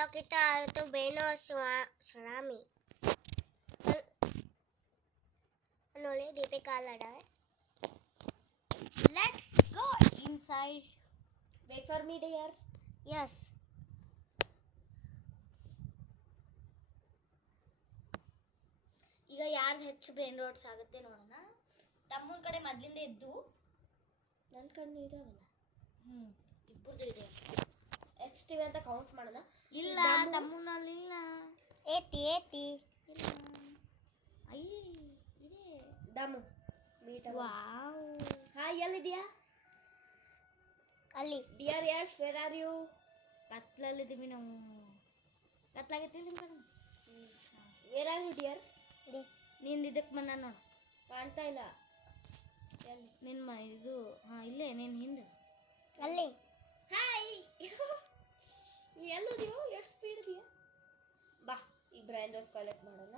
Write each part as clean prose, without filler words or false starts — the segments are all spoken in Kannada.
Kalau kita itu beno tsunami. Anole DP kalada. Let's go inside. Wait for me, dear. Yes. ಈಗ ಯಾರ್ದು ಹೆಚ್ಚು ಬ್ರೈನ್ ರೋಡ್ಸ್ ಆಗುತ್ತೆ ನೋಡೋಣ. ತಮ್ಮನ ಕಡೆ ಮೊದಲಿಂದ ಇದ್ದು ನನ್ನ ಕಡೆ ಇದಾವಲ್ಲ. ಇಬ್ಬರದು ಇದೆ. ಎಷ್ಟಿವೆ ಅಂತ ಕೌಂಟ್ ಮಾಡೋಣ. ಇಲ್ಲ ತಮ್ಮನಲ್ಲಿ ಇಲ್ಲ. 80 ಇಲ್ಲ. ಅಯ್ಯೇ ಇದೆ. ದಮ್ಮು ಮೀಟ್. ವಾವ್. ಹಾಯ್, ಎಲ್ಲಿದೆಯಾ? ಅಲ್ಲಿ. Dear Yash, where are you? ಕತ್ಲಲ್ಲಿದ್ದೀವಿ ನಾವು. ಕತ್ಲಾಗೈತಿ ನಿಮ್ಮ ಕಡೆ. Where are you dear? ನಿಂದು ಇದಕ್ಕೆ ಬಂದ ನೋಡು. ಕಾಣ್ತಾ ಇಲ್ಲ. ನಿನ್ನ ಇದು ಇಲ್ಲೇ ನಿನ್ನ ಹಿಂದೆ ಅಲ್ಲಿ. ಹಾಯ್. ಎಲ್ಲೋದಿಯೋ? ಎಷ್ಟು ಸ್ಪೀಡ್ ಇದೆಯಾ? ಬಾ, ಈಗ ಬ್ರೈನ್ ರೋಸ್ ಕಲೆಕ್ಟ್ ಮಾಡೋಣ.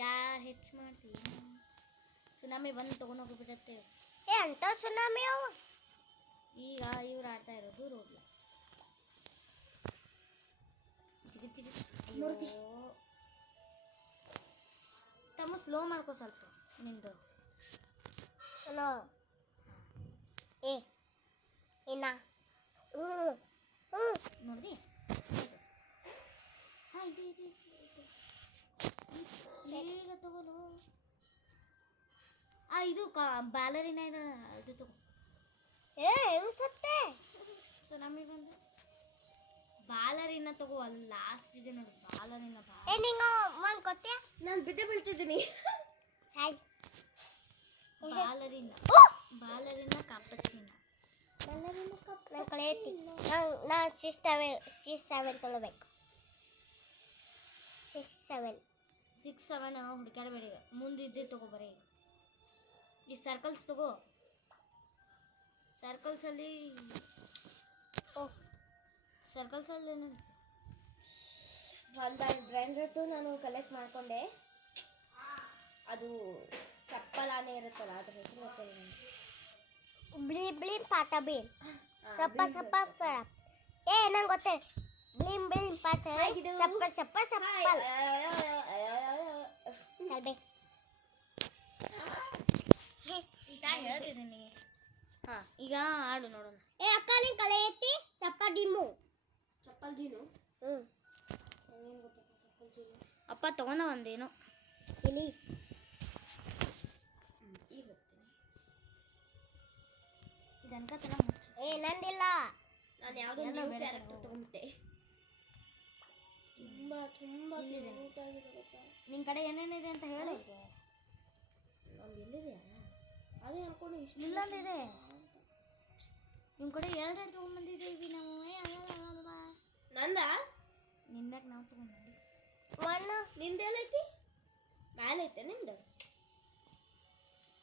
ಯಾರು ಹೆಚ್ಚು ಮಾಡ್ತೀವಿ? ಸುನಾಮಿ ಬಂದು ತೊಗೊಂಡು ಹೋಗಿಬಿಟ್ಟತ್ತೆ. ಅಂತ ಸುನಾಮಿ ಅವ. ಈಗ ಇವ್ರು ಆಡ್ತಾ ಇರೋದು ರೋಡ್ಲ. ಮೂರ್ತಿ ತಮ್ಮ ಸ್ಲೋ ಮಾಡ್ಕೋ ಸ್ವಲ್ಪ ನಿಂದು. ಹಲೋ ಏನ ನೋಡ್ದಿ. ಹಾಂ ಇದೆ ಈಗ ತಗೋಲು. ಇದು ಬ್ಯಾಲರಿನ ಇದ್ದಾಳ, ಅದು ತಗೋ. ಹೆಂಗ್ ಸತ್ತೆ? ಸುನಾಮಿ ಬಂದು ಬಾಲರಿನ ತಗೋ. ಅಲ್ಲಿ ಲಾಸ್ಟ್ ಇದೆ ನೋಡಿ ಬಾಲರಿನ. ನಿಂಗ ಒಂದು ಗೊತ್ತ್ಯಾ? ನಾನು ಬಿದ್ದೆ ಬೀಳ್ತಿದ್ದೀನಿ. ಹಾಯ್. ಬಾಲರಿನ ಕಾಪಚ್ಚಿನ. ನಾನು ಕಳೆಯತ್ತಿ. ನಾನು 6 7 ತೊಗೊಳ್ಬೇಕು. 6 7 ಹುಡುಕಾಡಬೇಡಿ. ಮುಂದೆ ಇದ್ದೇ ತಗೋ. ಬರೀ ಈ ಸರ್ಕಲ್ಸ್ ತಗೋ. ಸರ್ಕಲ್ಸಲ್ಲಿ ಒಂದು ಬ್ರ್ಯಾಂಡ್ ರೇಟು ನಾನು ಕಲೆಕ್ಟ್ ಮಾಡಿಕೊಂಡೆ. ಅದು ಚಪ್ಪಲಾನೇ ಇರುತ್ತಲ್ಲ, ಅದ್ರ ಹೆಸರು ಗೊತ್ತಿಲ್ಲ ನನಗೆ. ಬ್ಲಿಮ್ ಪಾತ ಬೀಮ್ ಸಪ್ಪ ನಂಗೆ ಗೊತ್ತೇ. ಬ್ಲಿಮ್ ಪಾತ ಸಪ್ಪ ಸಲ್ಬೆ. ಹೇಳ್ತಿದ್ದೀನಿ. ಹಾಂ, ಈಗ ಆಡು ನೋಡೋಣ. ಅಕ್ಕ ನೀನು ಕಲೆ ಎತ್ತಿ ಸಪ್ಪ ಡಿಮ್ಮು ಚಪ್ಪಲ್ ಜೀನು. ಅಪ್ಪ ತಗೊಂಡ ಒಂದೇನು ಇಲ್ಲಿ. ಈಗ ಇದನ್ಕ ತನ ನಂದಿಲ್ಲ. ನಾನು ಯಾವುದೋ ನ್ಯೂ ಕ್ಯಾರೆಕ್ಟರ್ ತಗೊಂಡ್ಬಿಟ್ಟೆ. ತುಂಬ ಇಲ್ಲಿದೆ. ನಿನ್ನ ಕಡೆ ಏನೇನಿದೆ ಅಂತ ಹೇಳಿ. ನಮ್ದು ಎಲ್ಲಿದೆಯಾ? ಅದೇ ಅನ್ಕೊಂಡು ಇಷ್ಟು ಇಲ್ಲೊಂದಿದೆ. ನಿಮ್ಮ ಕಡೆ 2 ತೊಗೊಂಡ್ಬಂದಿದ್ದೀವಿ ನಾವು. ನಂದ ನಿಂದಾಗ ನಾವು ತೊಗೊಂಡ್ಬಂದಿ. ನಿಂದೆಲ್ಲೈತಿ? ಮೇಲೆ ಐತೆ ನಿಮ್ದು.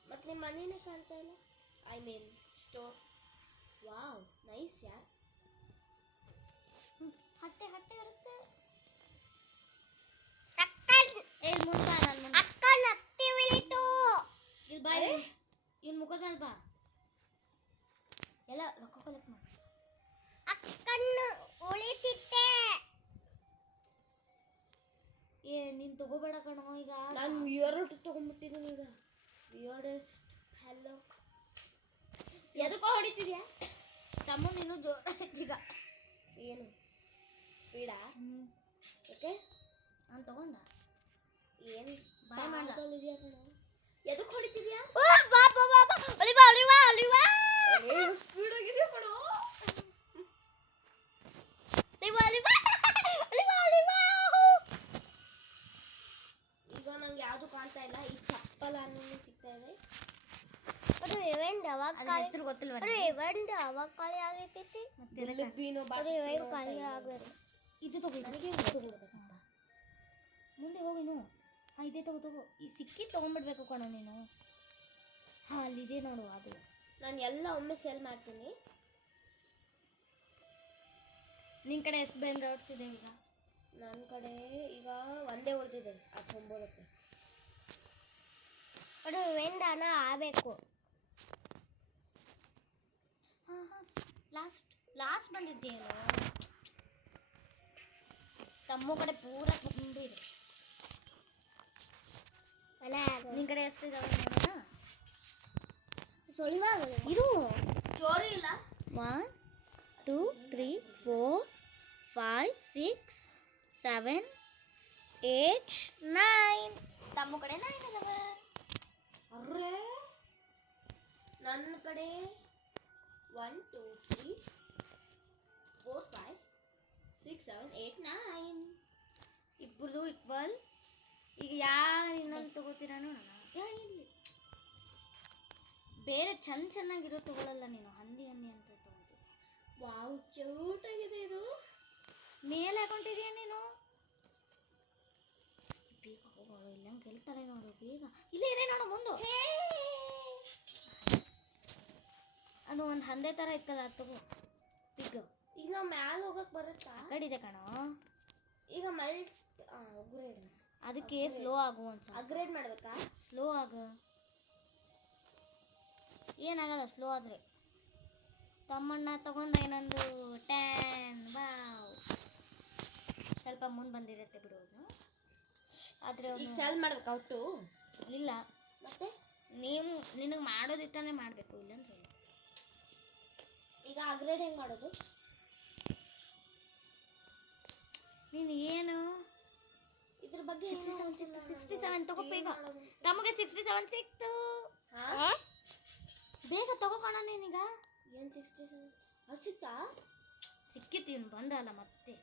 ಮತ್ತು ನಿಮ್ಮ ಮನೇನೇ ಕಾಣ್ತಾ ಇಲ್ಲ. I mean store. Wow, nice ಯಾರ್. ಹಟ್ಟೆ ಇರುತ್ತೆ. ಇಲ್ಲಿ ಬಾ, ಇಲ್ಲಿ ಮುಖದ ಮೇಲೆ ಬಾ. ಎಲ್ಲ ರೊಕ್ಕ ಕಲೆಕ್ಟ್ ಮಾಡಿ. ಅಕ್ಕನ್ನು ಉಳಿತಿತ್ತೆ. ನೀನು ತಗೋಬೇಡ ಕಣೋ. ಈಗ ನಾನು ವಿಯರ್ಡ್ ತಗೊಂಡ್ಬಿಟ್ಟಿದ್ದೀನಿ. ಈಗ ವಿಯರ್ಡೆಸ್ಟ್. ಹಲೋ, ಎದಕ್ಕೋ ಹೊಡಿತಿದ್ಯಾ? ತಮ್ಮ ನೀನು ಜೋರ ಈಗ. ಏನು ಸ್ಪೀಡಾ? ಓಕೆ, ನಾನು ತಗೊಂಡ. ಏನು ಬಾಯ್ ಮಾಡ. ಎದಕ್ಕೆ ಹೊಡಿತಿದ್ಯಾ? ಸ್ಪೀಡ್ ಆಗಿದೆಯಾ ಕಣೋ. ಈಗ ನಂಗೆ ಯಾವುದು ಕಾಣ್ತಾ ಇಲ್ಲ. ಈ ಚಪ್ಪಲ ಸಿಗ್ತಾ ಇದೆ. ಅದು ಇವೆಂಟ್ ಅವಾಗ ಹೆಸರು ಗೊತ್ತಿಲ್ವ? ಇವೆಂಟ್ ಅವಾಗ ಖಾಲಿ ಆಗೈತಿ. ಇದು ತಗೋ. ಮುಂದೆ ಹೋಗಿನು. ಹಾಂ, ಇದೇ ತಗೋ. ಈ ಸಿಕ್ಕಿ ತೊಗೊಂಡ್ಬಿಡ್ಬೇಕು ಕಣೋ ನೀನು. ಹಾಂ, ಅಲ್ಲಿದೆ ನೋಡು ಅದು. ನಾನು ಎಲ್ಲ ಒಮ್ಮೆ ಸೆಲ್ ಮಾಡ್ತೀನಿ. ನಿನ್ನ ಕಡೆ ಎಷ್ಟು ಬ್ರೈನ್ ರೋಡ್ಸ್ ಇದೆ ಈಗ? ನನ್ನ ಕಡೆ ಈಗ ಒಂದೇ ಉಳಿದಿದೆ. ಅದು ತೊಂಬರುತ್ತೆ. ಅದು ವೆಂಡಾನ ಆಗಬೇಕು. ಲಾಸ್ಟ್ ಬಂದಿದ್ದೇನು? ತಮ್ಮ ಕಡೆ ಪೂರ ತುಂಬಿದೆ. ನಿನ್ ಕಡೆ ಎಷ್ಟಿದಾವೆ ನೋಡೋಣ. ಇದು ಚೋರಿ ಇಲ್ಲ. 1 2 3 4 5 6 7 8 9. ತಮ್ಮ ಕಡೆ 9 ಇದಾವೆ. ಅರ್ರೆ ನನ್ನ ಕಡೆ 1 2 3 4 5 6 7 8 9. ಇಬ್ಬರದು ಈಕ್ವಲ್. ಈಗ ಯಾರು ಇನ್ನೊಂದು ತಗೋತೀರ ನೋಡೋಣ. ಇಲ್ಲಿ ಬೇರೆ ಚೆನ್ನಾಗಿರೋ ತಗೊಳ್ಳಲ್ಲ ನೀನು. ಹಂದಿ ಅಂತ ತಗೋತೀಯ. ವಾವ್, ಕ್ಯೂಟ್ ಆಗಿದೆ ಇದು. ಮೇಲೆ ಹಾಕೊಂಡಿದೀಯ ನೀನು. ಬೇಗ ಹೋಗೋಳು, ಇಲ್ಲ ಗೆಲ್ತಾರೆ ನೋಡು. ಬೇಗ ಇಲ್ಲೇ ಇದೆ ನೋಡು ಮುಂದೆ. ಅದು ಒಂದು ಹಂದೆ ಥರ ಇತ್ತಲ್ಲ, ಅದು ತಗೋ. ಬಿಗ್ ಈಗ ನಾವು ಮ್ಯಾಲೆ ಹೋಗಕ್ಕೆ ಬರುತ್ತಾ? ಕಡಿದೆ ಕಣೋ. ಈಗ ಅಪ್ಗ್ರೇಡ್ ಅದಕ್ಕೆ ಸ್ಲೋ ಆಗು ಅನ್ಸ. ಅಪ್ಗ್ರೇಡ್ ಮಾಡಬೇಕಾ? ಸ್ಲೋ ಆಗು. ಏನಾಗಲ್ಲ ಸ್ಲೋ ಆದರೆ. ತಮ್ಮಣ್ಣ ತಗೊಂಡ ಇನ್ನೊಂದು 10. ವಾವ್, ಸ್ವಲ್ಪ ಮುಂದೆ ಬಂದಿರುತ್ತೆ ಬಿಡೋದು. ಆದರೆ ಈಗ ಸೆಲ್ ಮಾಡ್ಬೇಕು ಔಟು. ಇಲ್ಲ, ಮತ್ತೆ ನಿನಗೆ ಮಾಡೋದಿತ್ತಾನೆ ಮಾಡಬೇಕು, ಇಲ್ಲಂದ್ರೆ ಇಲ್ಲ. ಈಗ ಅಪ್ಗ್ರೇಡ್ ಹೆಂಗೆ ಮಾಡೋದು? ನೀನು ಏನು ಇದ್ರ ಬಗ್ಗೆ 67 ತಗೋ ಬೇಗ. ತಮಗೆ 67 ಸಿಕ್ತು. ಬೇಗ ತಗೋಕೋಣ ನೀನೀಗ. ಏನು 67 ಅದು ಸಿಕ್ತಾ? ಸಿಕ್ಕಿತ್ತು, ಇವನು ಬಂದಲ್ಲ ಮತ್ತೆ.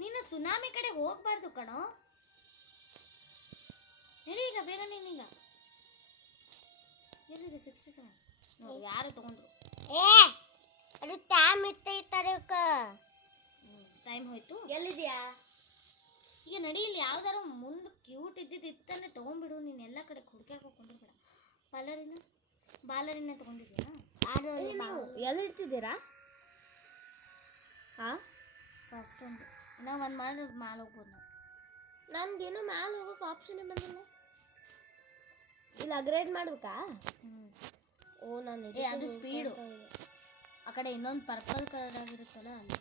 ನೀನು ಸುನಾಮಿ ಕಡೆ ಹೋಗ್ಬಾರ್ದು ಕಣೋ. ಹೇಳಿ ಈಗ ಬೇಗ ನೀನೀಗ. ಎಲ್ಲಿದೆ 67? ನೋಡಿ ಯಾರು ತಗೊಂಡ್ರು. ಅದು ಟೈಮ್ ಇತ್ತೈತಾರೆ. ಟೈಮ್ ಹೋಯ್ತು. ಎಲ್ಲಿದ್ಯಾ? ಈಗ ನಡಿ, ಇಲ್ಲಿ ಯಾವ್ದಾರು ಮುಂದೆ ಕ್ಯೂಟ್ ಇದ್ದಾನೆ ತಗೊಂಡ್ಬಿಡು. ನೀನು ಎಲ್ಲ ಕಡೆ ಹುಡ್ಕ್ಯಾಡ್ಕೊಂಡು ಕೊಂಡ್ಬಿಡ. ಬಾಲರಿನ ತಗೊಂಡಿದ್ಯಾ? ಎಲ್ಲಿ ಇಡ್ತಿದ್ದೀರಾ? ಹಾಂ, ಫಸ್ಟ್ ಒಂದು ನಾವು ಒಂದು ಮಾಡಿ ಮಾಲ್ ಹೋಗ್ಬೋದು ನಾವು. ನನಗೇನು ಮ್ಯಾಲೆ ಹೋಗೋಕೆ ಆಪ್ಷನ್ನೇ ಬಂದಿಲ್ಲ. ಇಲ್ಲಿ ಅಪ್ಗ್ರೇಡ್ ಮಾಡ್ಬೇಕಾ? ಓ, ನಾನು ಅದು ಸ್ಪೀಡು. ಆ ಕಡೆ ಇನ್ನೊಂದು ಪರ್ಪಲ್ ಕಲರ್ ಆಗಿರುತ್ತಲ್ಲ ಅಲ್ಲಿ.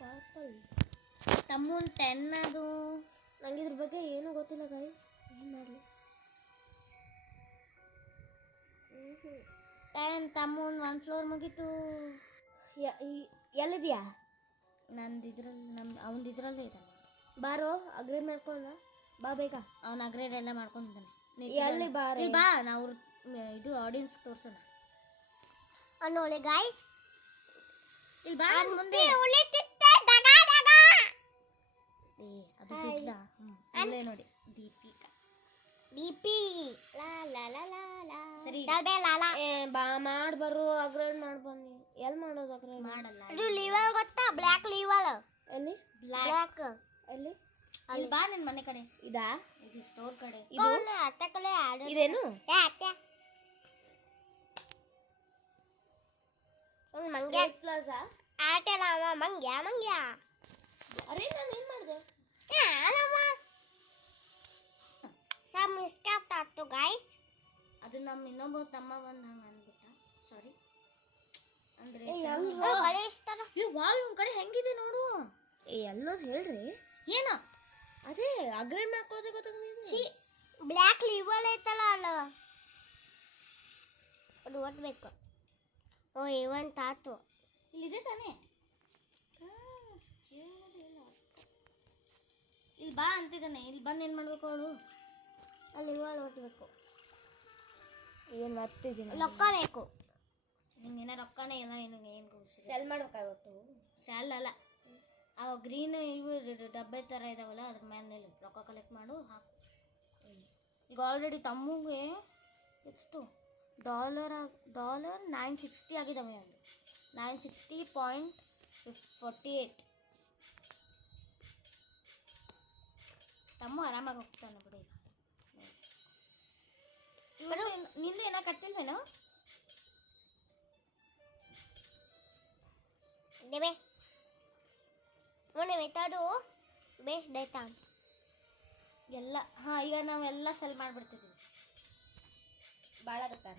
ಪರ್ಪಲ್ ತಮ್ಮನ್ 10 ಅದು. ನಂಗೆ ಇದ್ರ ಬಗ್ಗೆ ಏನೂ ಗೊತ್ತಿಲ್ಲ ಗಾಯ್. ಏನು ಮಾಡಲಿ? 10 ತಮ್ಮನ್ 1 ಫ್ಲೋರ್ ಮುಗೀತು. ಎಲ್ಲಿದ್ಯಾ? ನಂದು ಇದ್ರಲ್ಲಿ ಅವನದು ಇದರಲ್ಲೇ ಇದ್ದಾನೆ. ಬಾರೋ, ಅಪ್ಗ್ರೇಡ್ ಮಾಡ್ಕೊಳ್ಳ. ಬಾ ಬೇಗ. ಅವನ ಅಪ್ಗ್ರೇಡ್ ಎಲ್ಲ ಮಾಡ್ಕೊಂಡಿದ್ದಾನೆ. ಎಲ್ಲಿ ಬಾರ? ಇಲ್ಲಿ ಬಾ, ನಾವು ಇದು ಆಡಿಯನ್ಸ್ ತೋರ್ಸೋಣ. ನೋಡಿ ಗಾಯ್ಸ್, ಇಲ್ಲಿ ಬಾ ಮುಂದೆ. ಅದು ಬಿಡ್ಲ. ಅಲ್ಲೇ ನೋಡಿ, ದೀಪಿ ಸರಿ ಬಾ ಮಾಡಿ ಬರು. ಅಪ್ಗ್ರೇಡ್ ಮಾಡಿ ಬನ್ನಿ. ಎಲ್ಲಿ ಮಾಡೋದು ಅಪ್ಗ್ರೇಡ್? ಮಾಡಲ್ಲ. ಇದು ಲಿವಲ್ ಗೊತ್ತಾ? ಬ್ಲ್ಯಾಕ್ ಲಿವಲ್. ಎಲ್ಲಿ? ಬ್ಲ್ಯಾಕ್. ಎಲ್ಲಿ? ಅಲ್ಲಿ ಬಾ, ನಿನ್ನ ಮನೆ ಕಡೆ. ಇದಾ? ಇದು ಸ್ಟೋರ್ ಕಡೆ. ಇದು ಅತ್ತೆ ಕಡೆ ಇದೇನು? ಅತ್ತೆ ಮಂಗ್ಯ ಪ್ಲಾಜಾ ಆಟೆಲ್ಲ ಮಂಗ್ಯ. ಅರೆ, ನಾನು ಏನು ಮಾಡಿದೆ? ಮಿಸ್ಕಾಪ್ತಾಯ್ತು ಗಾಯ್ಸ್. ಅದು ನಮ್ಮ ಇನ್ನೊಬ್ಬ ತಮ್ಮ ಬಂದು ಹಂಗೆ ಅಂದ್ಬಿಟ್ಟ. ಸಾರಿ. ಅಂದ್ರೆ ವಾವ್, ಇವನ್ ಕಡೆ ಹೆಂಗಿದೆ ನೋಡು. ಎಲ್ಲೋದು ಹೇಳ್ರಿ. ಏನೋ ಅದೇ ಅಪ್ಗ್ರೇಡ್ ಮಾಡ್ಕೊಳ್ಳೋದೇ ಗೊತ್ತಾಗ. ಬ್ಲ್ಯಾಕ್ ಲಿವಲ್ ಐತಲ್ಲ ಅಲ್ಲ, ಅದು ಓದ್ಬೇಕು. ಓ, ಇವನ್ ತಾತು ಇಲ್ಲಿದೆ ತಾನೇ. ಇಲ್ಲಿ ಬಾ ಅಂತಿದ್ದಾನೆ. ಇಲ್ಲಿ ಬಂದು ಏನು ಮಾಡ್ಬೇಕು ಅವಳು? ಅಲ್ಲಿ ಲಿವಲ್ ಓದ್ಬೇಕು. ಏನು ಮಾಡ್ತಿದ್ದೀನಿ? ರೊಕ್ಕ ಬೇಕು. ನಿಂಗೇನ ರೊಕ್ಕನೇ ಇಲ್ಲ. ಏನು ಸೆಲ್ ಮಾಡ್ಬೇಕಾಗುತ್ತೆ. ಸ್ಯಾಲ್ ಅಲ್ಲ, ಅವ ಗ್ರೀನ್ ಇವು ಡಬ್ಬೆ ಥರ ಇದಾವಲ್ಲ, ಅದ್ರ ಮೇಲೆ ರೊಕ್ಕ ಕಲೆಕ್ಟ್ ಮಾಡು, ಹಾಕು. ಈಗ ಆಲ್ರೆಡಿ ತಮ್ಮಗೆ ಎಷ್ಟು $960 ಆಗಿದ್ದಾವೆ. ಅವನು 960.48. ತಮ್ಮ ಆರಾಮಾಗಿ ಹೋಗ್ತಾನೆ ಬಿಡಿ. ನಿಂದು ಏನೋ ಕಟ್ಟಿಲ್ವೇನೋ? ದೇವೆ ಮೊನ್ನೆ ತಾಡು ಬೇಸ್ ದೈತಾ ಎಲ್ಲ. ಹಾಂ, ಈಗ ನಾವೆಲ್ಲ ಸೆಲ್ ಮಾಡಿಬಿಡ್ತಿದ್ದೀವಿ. ಭಾಳ ಆಗತ್ತಾ?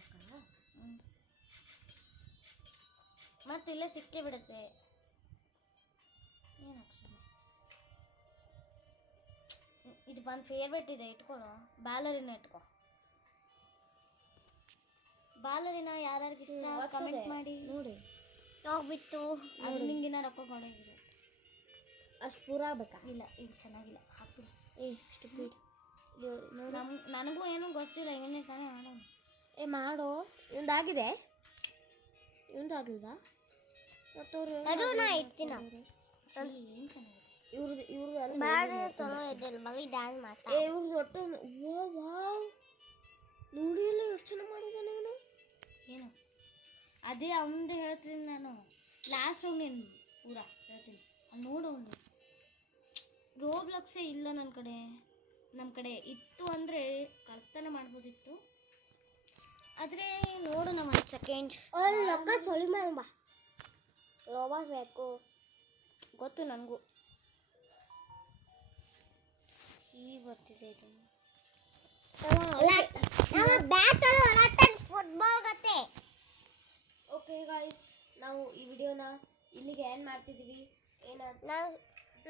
ಮತ್ತೆ ಇಲ್ಲೇ ಸಿಕ್ಕೇ ಬಿಡುತ್ತೆ. ಏನು ಇದು ಒಂದು ಫೇವ್ರೆಟ್ ಇದೆ, ಇಟ್ಕೊಳ್ಳೋ. ಬ್ಯಾಲರಿನ ಇಟ್ಕೋ. ಬಾಲರಿನ ಯಾರ್ಯಾರಿಗೆ ಇಷ್ಟ ಕಮೆಂಟ್ ಮಾಡಿ ನೋಡಿ. ಹೋಗ್ಬಿಟ್ಟು ಅದು ನಿಂಗಿನ ರೊಕ್ಕ ಕೊಡೋಗಿರು. ಅಷ್ಟು ಪೂರ ಆಗ್ಬೇಕಾ? ಇಲ್ಲ, ಇದು ಚೆನ್ನಾಗಿಲ್ಲ, ಹಾಕ್ಬಿಡು. ಸ್ಟುಪಿಡ್. ನನಗೂ ಏನೂ ಗೊತ್ತಿಲ್ಲ, ಇವನ್ನೇ ತಾನೇ ಮಾಡೋಣ. ಮಾಡೋ. ಇವಂದಾಗಿದೆ, ಇವಂದಾಗಲ್ವಾ? ಅದು ನಾ ಇರ್ತೀನ ಏನು ಚೆನ್ನಾಗಿದೆ ಇವ್ರದ್ದು ಬಾಳ ಚಲೋ ಇದೆ, ಬರೀ ಡ್ಯಾನ್ಸ್ ಮಾಡ್ತಾ. ಇವ್ರದ್ದು ಒಟ್ಟು ವಾವ್, ನೋಡಿ ಎಲ್ಲ ಎಷ್ಟು ಚೆನ್ನಾಗಿ ಮಾಡಿದ್ದಾನೆ ಇವನು. ಏನು ಅದೇ ಅವನದೇ ಹೇಳ್ತೀನಿ ನಾನು. ಲಾಸ್ಟ್ ಹೋಗಿ ನೀನು ಪೂರ ಹೇಳ್ತೀನಿ, ಅಲ್ಲಿ ನೋಡು. ಅವನು ರೋಬ್ಲಾಕ್ಸೇ ಇಲ್ಲ ನಮ್ಮ ಕಡೆ ಇತ್ತು ಅಂದರೆ ಕಳ್ತನ ಮಾಡ್ಬೋದಿತ್ತು. ಆದರೆ ನೋಡು, ನಮ್ಮ 1 ಸೆಕೆಂಡ್ಸ್ ಲೊಕ್ಕ ಸೊಳಿ ಮಾಡಿ ಬಾ. ರೋಬಾಟ್ ಬೇಕು ಗೊತ್ತು ನನಗೂ. ಈಗ ಬರ್ತಿದೆ ಇದು. ಬ್ಯಾಟ್ ಫುಟ್ಬಾಲ್ ಗತೆ. ಓಕೆ ಗಾಯ್ಸ್, ನಾವು ಈ ವಿಡಿಯೋನ ಇಲ್ಲಿಗೆ ಎಂಡ್ ಮಾಡ್ತಿದ್ದೀವಿ.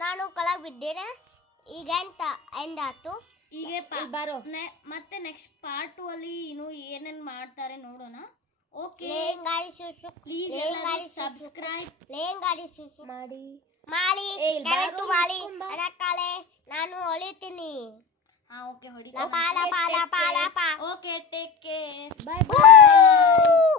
ನಾನು ಕೆಳಗೆ ಬಿದ್ದೇನೆ, ಈಗ ಎಂಡ್ ಆಯ್ತು. ಹೀಗೆ ಬಾರೋ. ಮತ್ತೆ ನೆಕ್ಸ್ಟ್ ಪಾರ್ಟ್ 2 ಅಲ್ಲಿ ಇನ್ನು ಏನೇನು ಮಾಡ್ತಾರೆ ನೋಡೋಣ. ಓಕೆ, ಪ್ಲೇಯಿಂಗ್ ಗಾಡಿ ಸುಸು ಪ್ಲೀಸ್ ಸಬ್ಸ್ಕ್ರೈಬ್ ಪ್ಲೇಯಿಂಗ್ ಗಾಡಿ ಸುಸು ಮಾಡಿ ಮಾಡಿ ದಯವಿಟ್ಟು ಮಾಡಿ. ಬಾರೋ, ಅದಕ್ಕಾಲೆ ನಾನು ಹೊಳಿತೀನಿ. ಹಾಂ, ಓಕೆ, ಹೊಡಿ. ಪಾಲ ಪಾಲ ಪಾಲ ಪಾ. Okay, take care. ಬಾಯ್ ಬಾಯ್.